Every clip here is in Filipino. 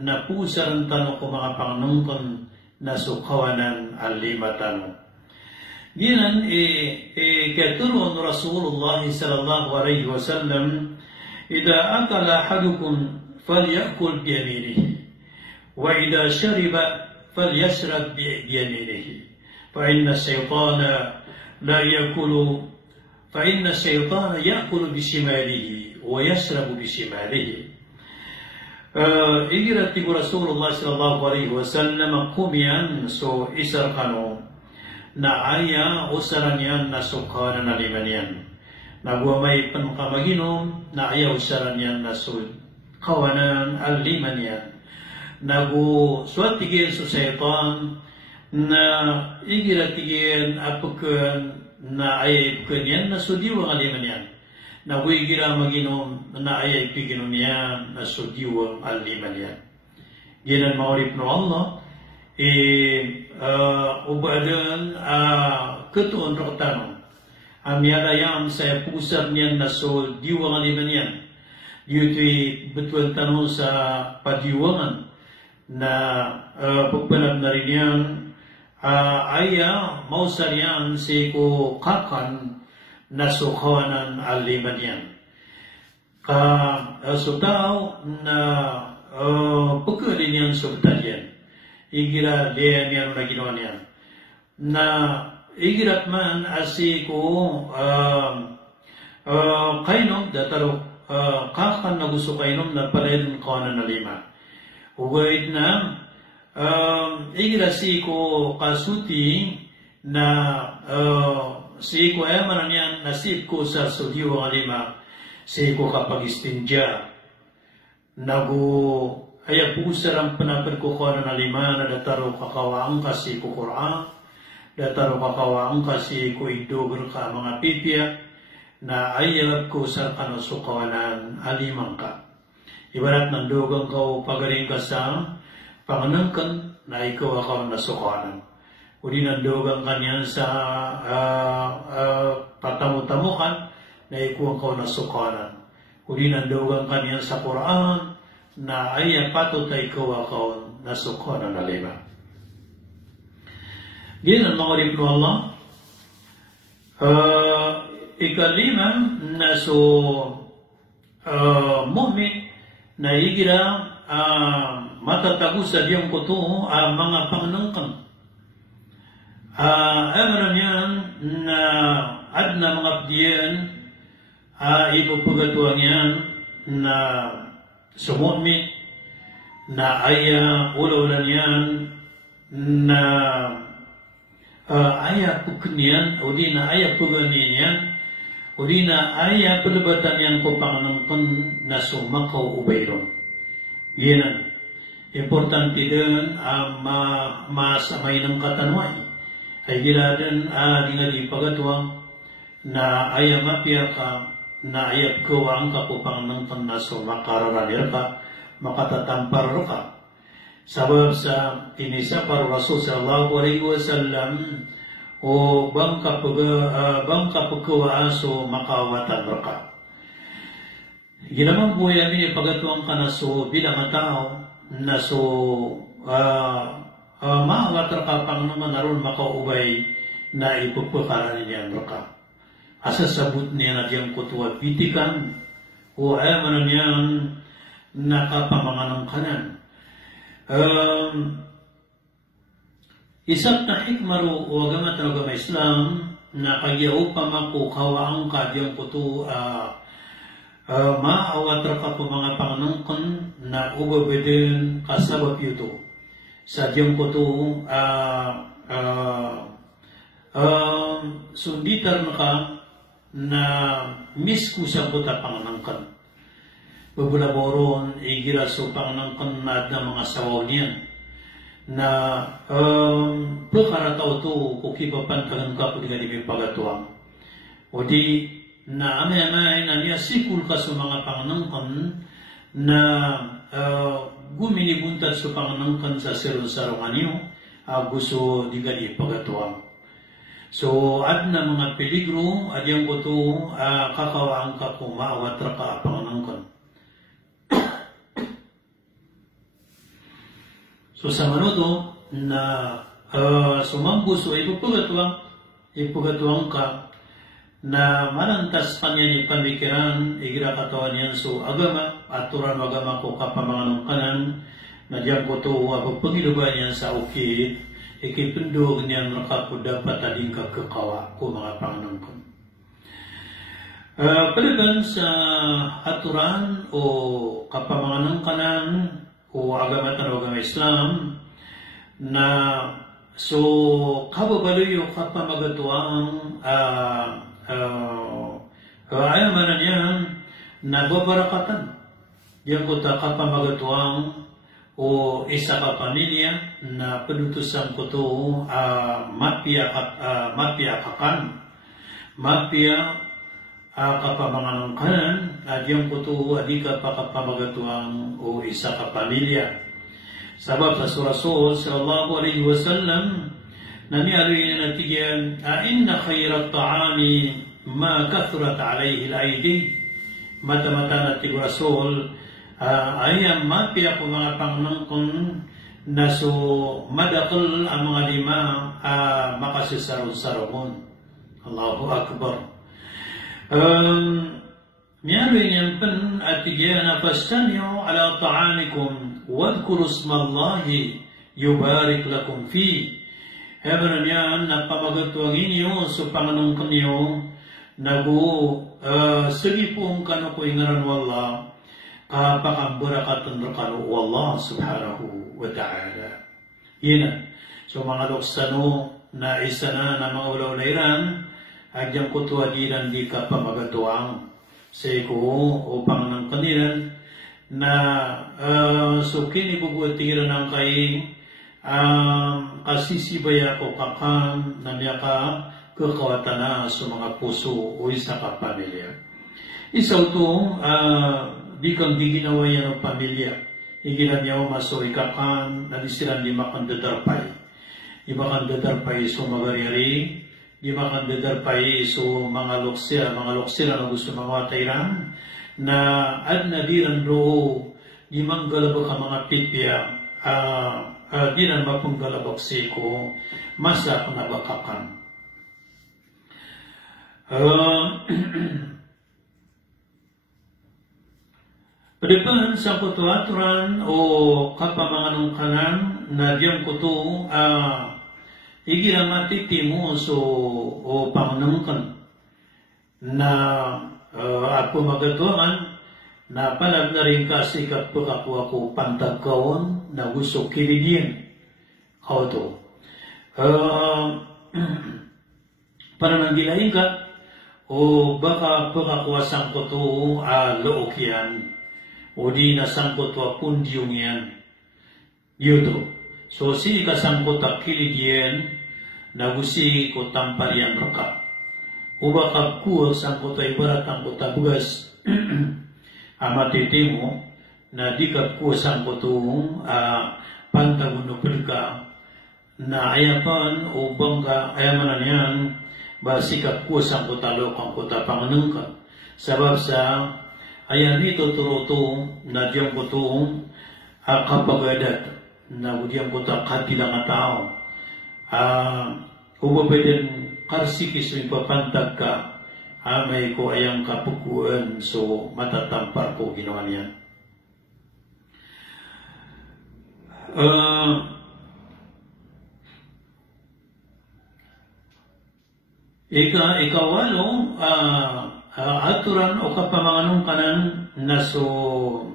na pusaran tanong ko mga pangnungkon na sukawanan alimatan. Dinan katuron Rasulullah sallallahu alaihi wasallam, "Idza akala ahadukum falyakul biyaminihi, wa idza shariba falyashrab biyaminihi, fa inna syaitana la yakulu fa inna syaitana yakulu bishimalihi wa yashrabu bishimalihi." Igirat tigo Rasulullah sallallahu alaihi wasallam kumian so isar kano na aya usaran yan na sukawanan na liman yan. Nagwamay panukamaginom na aya usaran yan na sukawanan aliman yan. Suatigin so setan na igirat tigin apukan na aya ipukan yan na sudiwang aliman yan. Naguigira maginom na ayay piginom niya na sudiwang aliman yan. Ginan maurip no Allah, ubadan ketuon roktano. Amyada yang saya pusat niyan na sudiwang aliman yan. Yuto'y betul tanong sa padiwangan na pagbalab na rin yan, aya mausar yan si ko kakan na sukawanan aliman yan. So tao na pagkalin yan sa batalyan. Igira liyan yan na ginawa niyan. Na igirat man asi ko kainom dataro kakan na gusto kainom na palayan kawanan na lima. Ugayit na igira si ko kasuti na si ko ay maranyan nasib ko sa sudiwang alima, si ko kapag istinja aya pusar ang panapad ko kawanan na lima na dataro kakawaan ka si ko Quran, dataro kakawaan ka si ko idogur ka mga pipya na ayab ko sa kanusukawanan alimang ka. Ibarat ng dugang ka pagaling ka sa panganangkan na ikaw ako nasukawanan. Uli nandogang kanyan sa patamu-tamukan na ikuang kau nasukanan. Uli nandogang kanyan sa Quran na ay patut na ikaw kau nasukanan na lima. Diyan ang mga ribno Allah. Ikalima na mu'min na igira matatago sa diyang kuto mga panganangkan. Amaran yan na adna mga abdiyan ipupagatuan yan na sumutmi na aya ulaw-ulan yan na aya puknian o di na aya puganin yan o di na aya pelebatan yan ko panganangkan na sumakaw ubayron. Yan importante din masamay ng katanway. Ay giradan dengan ipagatuang na ayam mapia ka na ayap kawang kapupang ng pannaso makararanir ka makatatampar ka. Sabab sa tinisa para Rasul sallallahu alaihi wasallam o bangka pagkawaaso makawatan ka. Ginamang buhay amin ipagatuang ka na so bilang tao na so maawatar ka pang naman naroon makaubay na ipagpakaran niya mereka. Asa sabut niya na diyang kutuwa bitikan o ayaman niyang nakapamanganang kanan. Isang na hikmaro o agamat na agama Islam na kagyaw pa makukawaang ka diyang kutu maawatar ka po mga panganangkan na ubabedin kasabab yuto. Sa diyang ko to sunditar na ka na misku sa buta panganangkan. Babulaboron igira so panganangkan na mga sawaw niyan na pagkarataw to kukipapantagan ka po di ka di may pagatuang. O di na amay-amay na niya sikul ka sa mga panganangkan na guminibuntat sa panganangkan sa sarong-sarong niyo gusto di ka di pagatuang. So, ad na mga peligro, adyang ko to kakawaan ka kung maawatra ka panganangkan. So sa manuto na sumambus o ipagatuang ka na malantas pa niya ni pamikiran igira katawan niyan so agama aturan agama ko kapamanganong kanan na diyan ko to pagpagiluban niyan sa ukit ikipindog niyan makapo dapat ading kakawa ko mga panganong ko. Paliban sa aturan o kapamanganong kanan o agamatan o agama Islam na so kababaluyo kapamagatuang ayamanan niyan nagbabarakatan diyan ko ta kapamagatuang o isa ka pamilya na penutusan ko to kapamanganong kanan diyan ko to adika pa kapamagatuang o isa ka pamilya. Sabab sa Rasul sallallahu alaihi wasallam nani aluin natiyan inna khairat ta'ami ma kathrat alaihi al-aidi mata-mata natig Rasul ayam mati ako mga pangnangkon na so madakal ang mga lima makasisarong-sarong. Allahu Akbar. Miyarin yan pan at tigiyan fastanyo ala ta'amikum wadhkuru ismallahi yubarik lakum fi. Hebaran yan napamagatuang inyo so panganong kanyo sige po ang kano ko ingaran wallah kapakamburakatan rakano wallah subhanahu wa ta'ala. Yan. So mga loksano na isa na mga ulaw-lairan adyang kutuadiran di ka pamagatuang sa iko upang ng kanilan na so kinibubutiran ng kay kasisibaya ko kakan na niya ka kakawatan na sa mga puso o isa ka pamilya. Isa ito di kang giginawa yan ng pamilya. Igilan niya maso ikakan na di silang lima kang dadarpay. Iba kang dadarpay so magariyari. Di makandadarpay so mga loksira na gusto mawatayran na ad nadiran ro di manggalabak ang mga pitya di na mapanggalabak siko masa kung nabakakan. Padipan sa kutuaturan o kapamanganong kanan na diyan kutu igira matitimu so o pangnangkan na ako magatuan na palag na rin kasi kapag ako pantagkaon na gusto kiligin kao to para nanggilahin ka o baka pagkakuwasan ko to look yan o di nasangkot wa pundyong yan yuto. So si kasangkot at kiligyan na gusi ko tamparian raka. Uba kapkuha sangkot ay baratang ko tabugas amatitimo na di kapkuha sangkot pantagunupil ka na ayapan o bangga ayamanan yan basi kapkuha sangkot alokang ko tapanganang ka. Sabab sa ayan nito turuto na diyang ko itong kapagadat na budiyang ko ito katilang at tao. Kung pwedeng karsikis yung papantag ka, may ko ayang kapukuan so matatampar ko ginawa niya. Ikawalo, aturan o kapamanganong kanan na so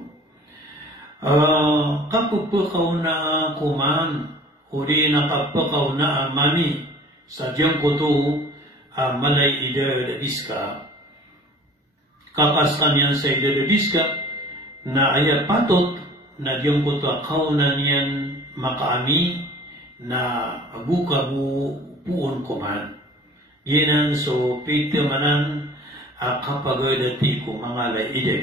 kapupakaw na kuman uri na kapupakaw na mani sa diyang kuto malay ida dabiska kakaskan yan sa ida dabiska na ayat patot na diyang kuto akaw na niyan makaami na bukabu puon kuman yenan so pitamanan kapag dati ko mangalay ida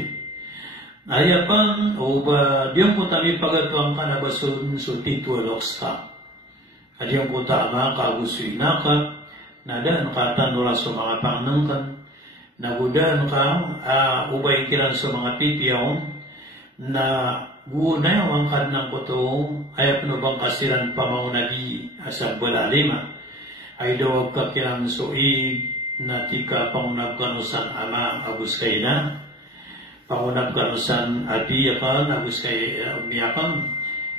ayapan o ba diyan po kami pagatuang kanabasun so titualoks ka. Diyan po tama kagusoy na ka, nadaan ka tanura sa mga pangnangkan, nagudaan ka, ubay kiran sa mga titiyaw, na guna ang kadnang kuto ay bang kasiran pamaunagi asang balalima ay daw kakilang suig na tika pangunag kanusan ama agus kay na pangunag kanusan adiyakan agus kay umiyakan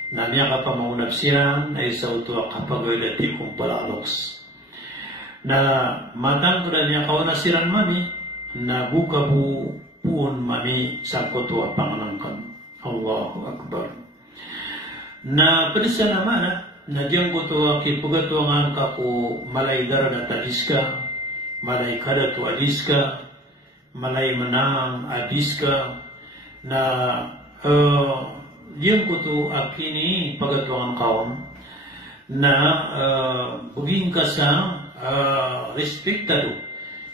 na niya ka pamaunag siya ay sa utuwa kapag ilati kong palaloks na matang ko na niya kawana siran mami na bukabu puun mami sa kutuwa panganangkan Allahu Akbar. Na perisa naman na diyang kutuwa kipagatuangan ka ko malay dara na tadis ka, malay kada tu adis ka, malay manang adis ka, na diyang kutu akini pagatuangan kaon na buging ka sa respektado.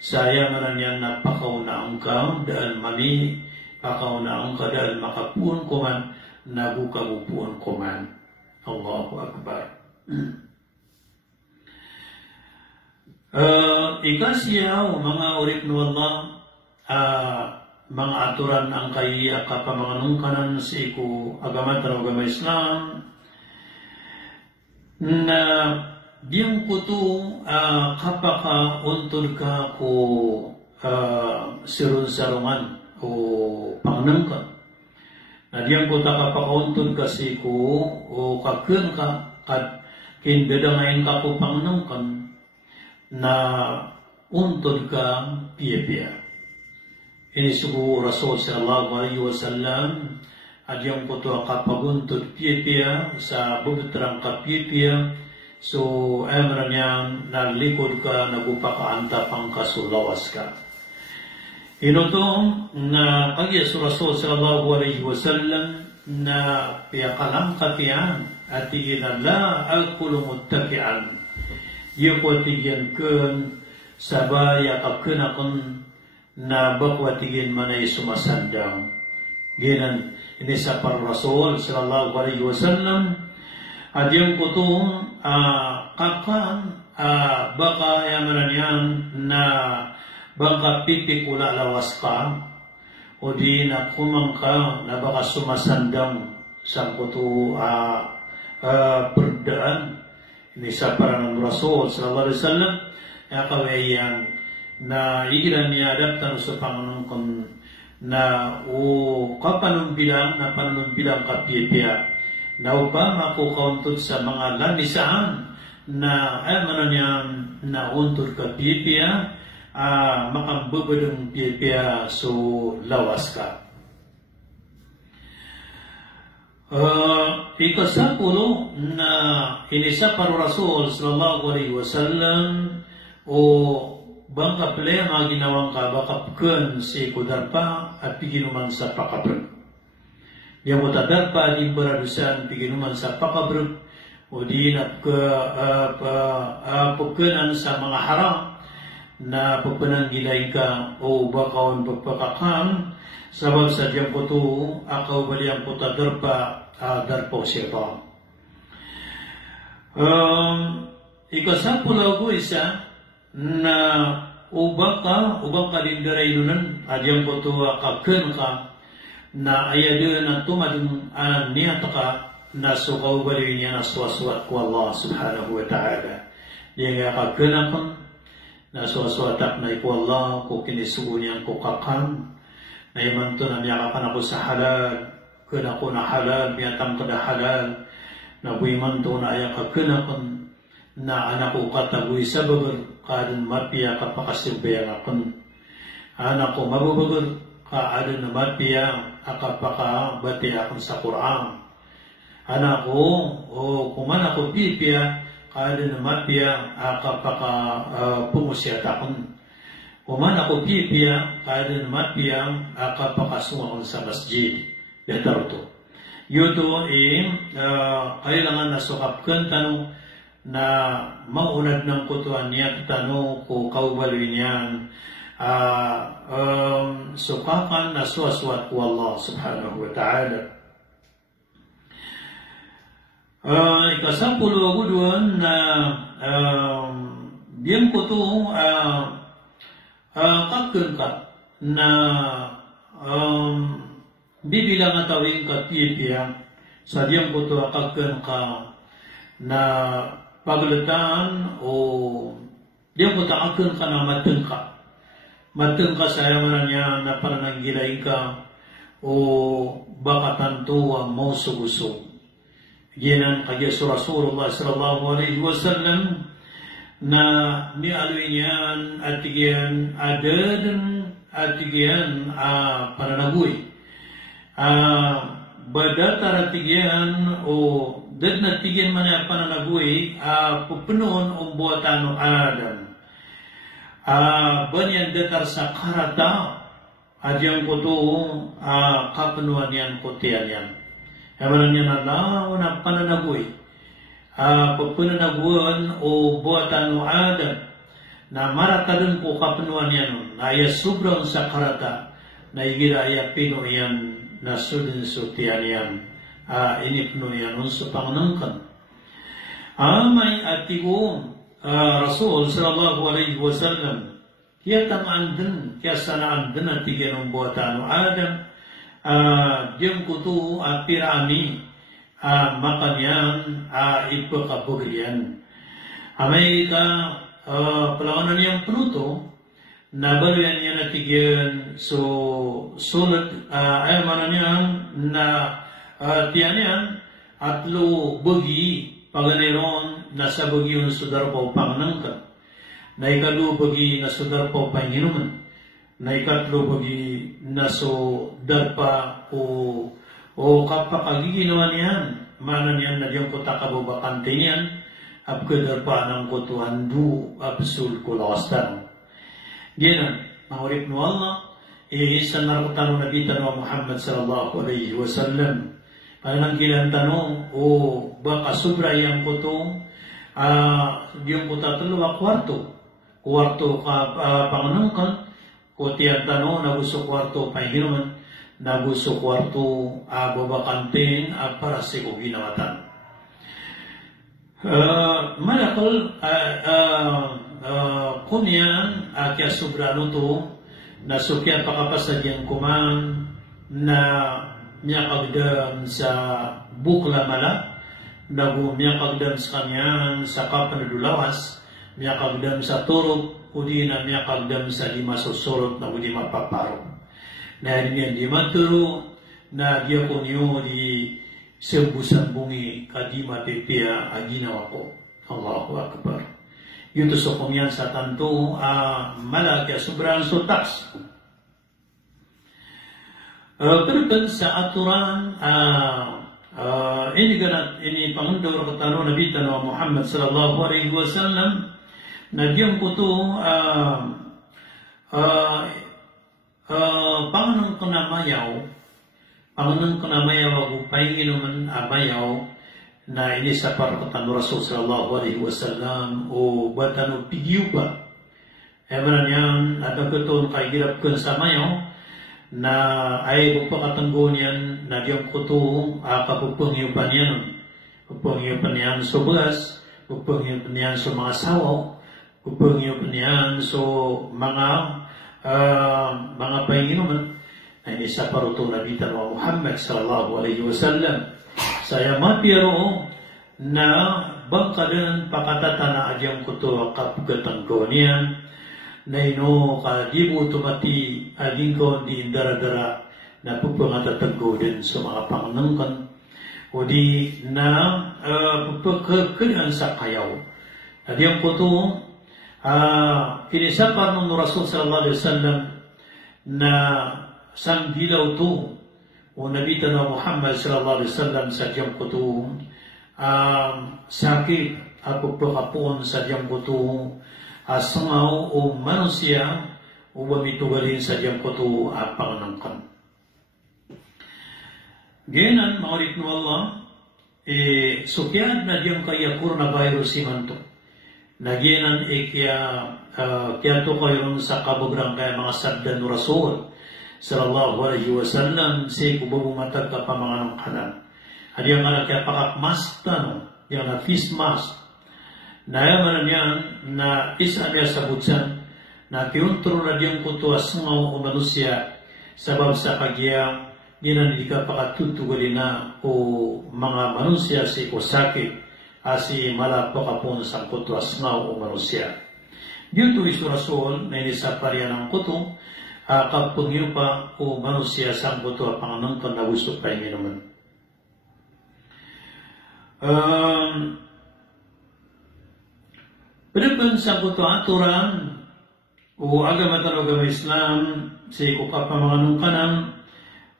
Saya maranyan na pakaunaan ka dahil mami pakaunaan ka dahil makapuon ko man nabukabupuon ko man. Allahu Akbar. Ikasiyaw mga urip na Allah mga aturan ang kaya kapamanganungkanan sa iku agamat na agama Islam na diyang kutu kapaka untod ka ko sirun-sarungan o pangnangka na diyang kuta kapaka untod ka si ko o kakun ka kat kinbedangayin ka ko pangnangkan na untod ka piya-piya. Ini suku Rasul sallallahu alaihi wasallam adiyang kutu kapaguntod piya-piya sa bubutrang ka piya-piya. So, emran yang nalikod ka, nagupakaanta pang kasulawas ka. Inutong na kagya sa Rasul sallallahu alaihi wasallam na piyakalang katiyan at tigin la al-kulumuttakian. Yoko tigyan kun sabaya kakunakon na bakwa tigin manay sumasandang. Ginan, ini sa par Rasul sallallahu alaihi wasallam at yung kutong kakan baka yamaran yan na baka pipikula lawas ka o di na kumang ka na baka sumasandang sa kuto perdaan ini sa parang Rasul sallallahu alaihi wasallam ya kawayan na igilan niya adaptan sa Panginoon kon na o kapanumbilang na panumbilang kapiya na upama ko kauntod sa mga lamisaan na manan na untod ka pipiya makambubadong pipiya so lawas ka. Ikasapulo na inisa para Rasul sallallahu alaihi wasallam o bangka playa mga ginawang ka baka pukun si kudarpa at piginuman sa pakabrag. Yang mo tadarpa di beradusan piginuman sa pakabrut o di na pukunan sa mga haram na pukunan gilay ka o bakaon pagpakakam sabab sa diyang kutu akaw baliyang puta darpa darpo siya. Ikasapulaw ko isa na ubang ka din darayunan adyang kutu kakun ka na ayadun na tumadun niya taka na sukaw baliwin niya na suwaswat ko Allah subhanahu wa ta'ala. Diya nga kakunakon na suwaswatak na ko Allah ko kinisugo niya ko kakam na imanto na niya kakan ako sa halal kuna ko na halal miyatang ko na halal na buimanto na aya kakunakon na anak ko katagoy sa bagal kadun mapiya kapakasibayang akon anak ko mabubagal kaadun na mapiya akapaka bati akon sa Quran. Anak ko, o kuman ako pipiya, kada na mapiya akapaka pumusya takon. Kuman ako pipiya, kada na mapiya akapaka sumakon sa masjid. Yatar to. Yuto kailangan nasukapkan tanong na maunad ng kutuan niya tanong ko kaubalwin yan. Sukakan na suwaswat ko Allah subhanahu wa ta'ala. Ikasampulo ko doon na diyan ko ito kakun ka na bibilang atawin ka tipiang sa diyang kuto akagkan ka na pagletaan o diyang kuto akagkan ka na mateng ka sa yaman niya na panananggilain ka o baka tanto ang mau sugusog. Yan ang kagyaso Rasulullah sallallahu alaihi wasallam na mialwin yan at tigyan adan at tigyan pananaguy. Badatar at tigyan o dad na tigyan man ang pananaguy pupunoon ang buwatan o adan. Banyan datar sa karata at yung kuto kapanuan yan kutian yan. Ewan niya na na pananaguy. Pagpananaguan o buwatan o adan na marakadan po kapanuan yan na iya sobrang sa karata na igira iya pino yan na sudin sutian yan. Inipno yan sa panganangkan. May atigong Rasul sallallahu alaihi wasallam kaya tamaan kaya sanaan din at tigyan ng buwatan o adan diyang kuto pirami makanyan ipakabugrian. Amay ka palawanan niyang penuto nabaluyan niya natigyan so sulat ay mana niyang na tiyan niyan atlo bagi paganeron nasa bagi yung sudar po panganangka na ikalu bagi na sudar po panginuman na ikatlo bagi naso darpa o kapakagiginawa niyan mana niyan na diyang kota kababakante niyan apke darpa ng kutuhan du absul kulawastan. Diyan mahurip no Allah isa narutan ng Nabi Tanwa Muhammad sallallahu alaihi wasallam panang kilang tanong o baka sobra yang kuto diyang kota talo kwarto ka panganangkan Kutian tanong nagusto kwarto pahinuman, nagusto kwarto babakantin para sa ginawatan. Malakal kunyan kaya sobrano to nasukyan pakapasadyang kuman na miyakagdam sa bukla mala nagu miyakagdam sa kanyan sa kapanadulawas miyakagdam sa turok udi na miyakagdam sa lima susurot na udi mapaparo. Na yan di maturo na diya ko niyo di sembusan bungi kadima pipia aginawa ko. Allahu Akbar. Yuto so kumyan sa tanto malaki sobrang sutaks. Pero sa aturan ini pangundor katano Nabi Tanwa Muhammad sallallahu alaihi wasallam na diyang kuto panganang kanamayaw agupay inuman amayaw na ini sa parakatan Rasul sallallahu alaihi wasallam o batano pigyo pa ewan niyan at nagkuton kay girap kun sa mayaw na ay bupakatanggo niyan na diyang kuto kapupungyo pa niyan so bugas pupungyo pa niyan so mga sawaw pupungyo pa niyan so mga pahinginuman na ini sa paruto Nabi Tanwa Muhammad sallallahu alaihi wasallam saya mapiro na bangkalan pakatatana adyang kuto kapgatanggo niyan na ino kadibu tumati aging ko di dara-dara na pupangatatanggo din sa mga panganangkan o di na pupagkakalian sa kayaw adyang kuto inisapar ng Rasul sallallahu alaihi wasallam na sang dilaw to o Nabi Tanwa Muhammad sallallahu alaihi wasallam sa diyang kuto sakit ako pakapon sa diyang kuto asangaw o manusia o bamitugalin sa diyang kuto panganangkan. Ganon maulit no Allah sukyan na diyang kaya coronavirus imanto Nagyenan kaya to kayo sa kabugrang kaya mga sabdan no Rasul sallallahu alaihi wasallam say kubabumatag ka pa mga nang kanan. At yung kaya pakakmasta no, yung na face mask. Na yaman niyan na isa niya sa butsan na kiuntro na diyang kutuas ngaw o manusia sabab sa kagya ginan dika pakatutu galina o mga manusia si ko sakit asi mala pakapon sa kuto asnaw o manusia. Dito isu Rasul na inisa parian ng kuto kapungyo pa o manusia sa kuto panganangkan na gusto pa naman. Berapun sa kuto aturan o agama Islam si kukapamanganong kanang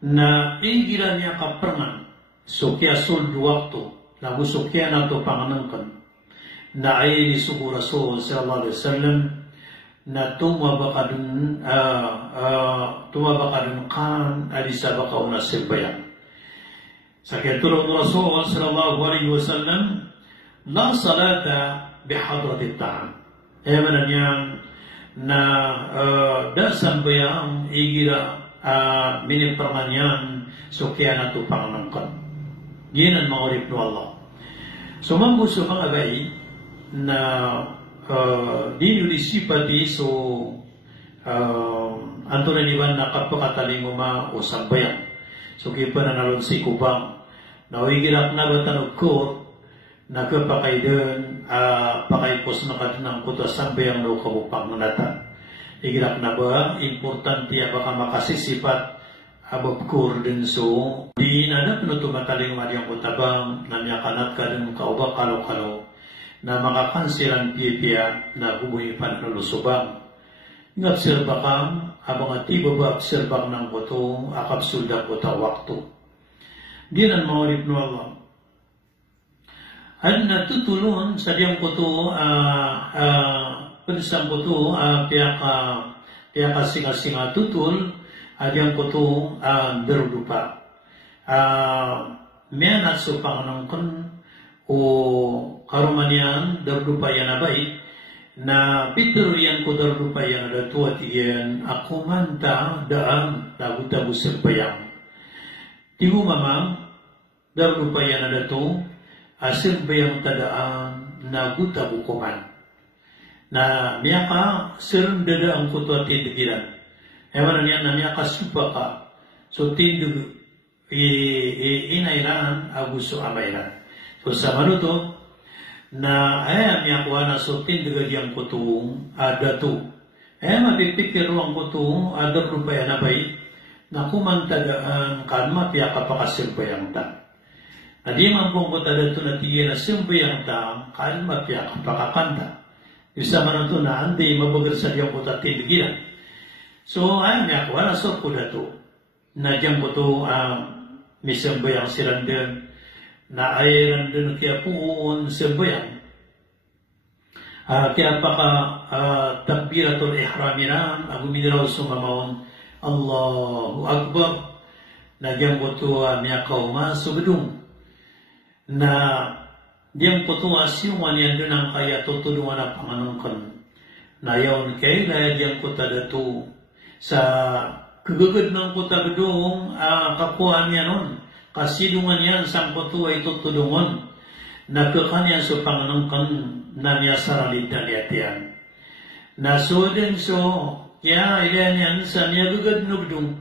na ingilan niya kaprangan so kaya sul waktu lagu so kaya nato panganangkan na ay ni sugo Rasul sallallahu alaihi wasallam na tumabakadun kan alisa bakaw na silbayan sa kaya tulong Rasul sallallahu alaihi wasallam la salata bihadrati ta'am mana niyang na dasan bayang igira minipermanyan so kaya nato panganangkan ginan maurip no Allah so mambuso mga abay na dinudisipati so anto na niban na kapakataling uma o sambayan so kaya pa nanalon si kubang na igirak na batanog ko nagpapakay din pakaipos na kadinang kuto sambayang no kabupang nanata igirak na ba importante baka makasisipat ababkur din so di nanap no tumataling madiyang kutabang na miyakanat ka din kauba kalo-kalo na makakansilan piya na hubungi panlulusubang ngabsirba kang abang atiba ba absirbang ng kuto akapsulda kuta waktu dinan maurip no Allah at natutulungan sa diyang kuto penisang kuto piyaka singa-singa tutul diyang kuto derudupa mianat so panganangkan o karumanian derudupa yan abay na piturian ko derudupa yan adatuat iyan ako manta daan lagu-tabu serbayang tigo mamang derudupa yan adatu asir bayang tadaan na guta bukuman na miyaka sirem dada ang kuto tindigilan ewan niya na miyaka supa ka so tindig inairaan aguso amayran so sa manuto na ay miyakwa na so tindigal yang kuto adatu mapipikir ang kuto adar rupaya na bay na kumantadaan kalma piyaka pakasir bayang ta Adi mampung kota datu na tiga na sembayang tam kalma pia kapakakanta. Bisa mananto na andi mabagal sa diyang kota tindigilan. So ay niya ko wala so ko datu na diyang koto misembayang sirandan na ay randan kaya puun sembayang. Kaya paka takbiratul ihramiran agu miniraw sumamawon Allahu Akbar na diyang koto niya kauma subedung. Na diyang kutuwa siuman yan doon ang kaya tutulungan na panganungkan na yaon kay na diyang kuta datu sa kagagad ng kuta doon kakuhaan yan nun kasidungan yan sang kutuwa itutulungan na kakanyan sa panganungkan na niya saralit na niyatiyan na so din so kaya ilan yan sa niya gagad nugdung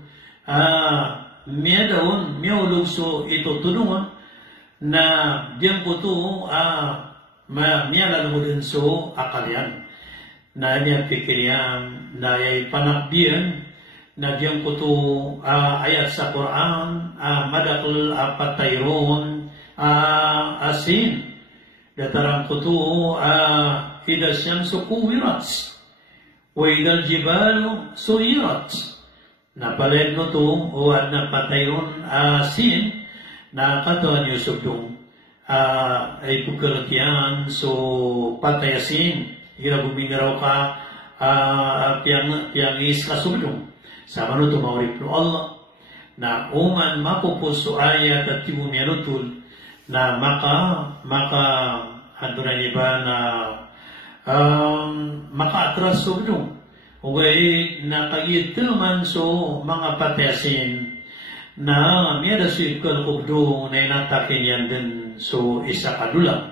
miya daon miya ulog so itutulungan na diyang kuto niya lalo din so akalian na niya pikirian na ay panakbiyan na diyang kuto ayat sa Quran madakal patayron asin datarang kuto idal syamsu kuwirat wa idal jibalu suyirat na paled no to o na patayron asin na katawan yung subdong ay pagkalatian so patayasin ira bumingaraw ka piyang is kasubdong sa mano tumaurip no Allah na uman mapupuso ayat at tibumianutul na maka handuran iba na maka-atras subdong ugay na kagituman so mga patayasin na may ada si kalukubdo na inatakin yan din so isa kadulang.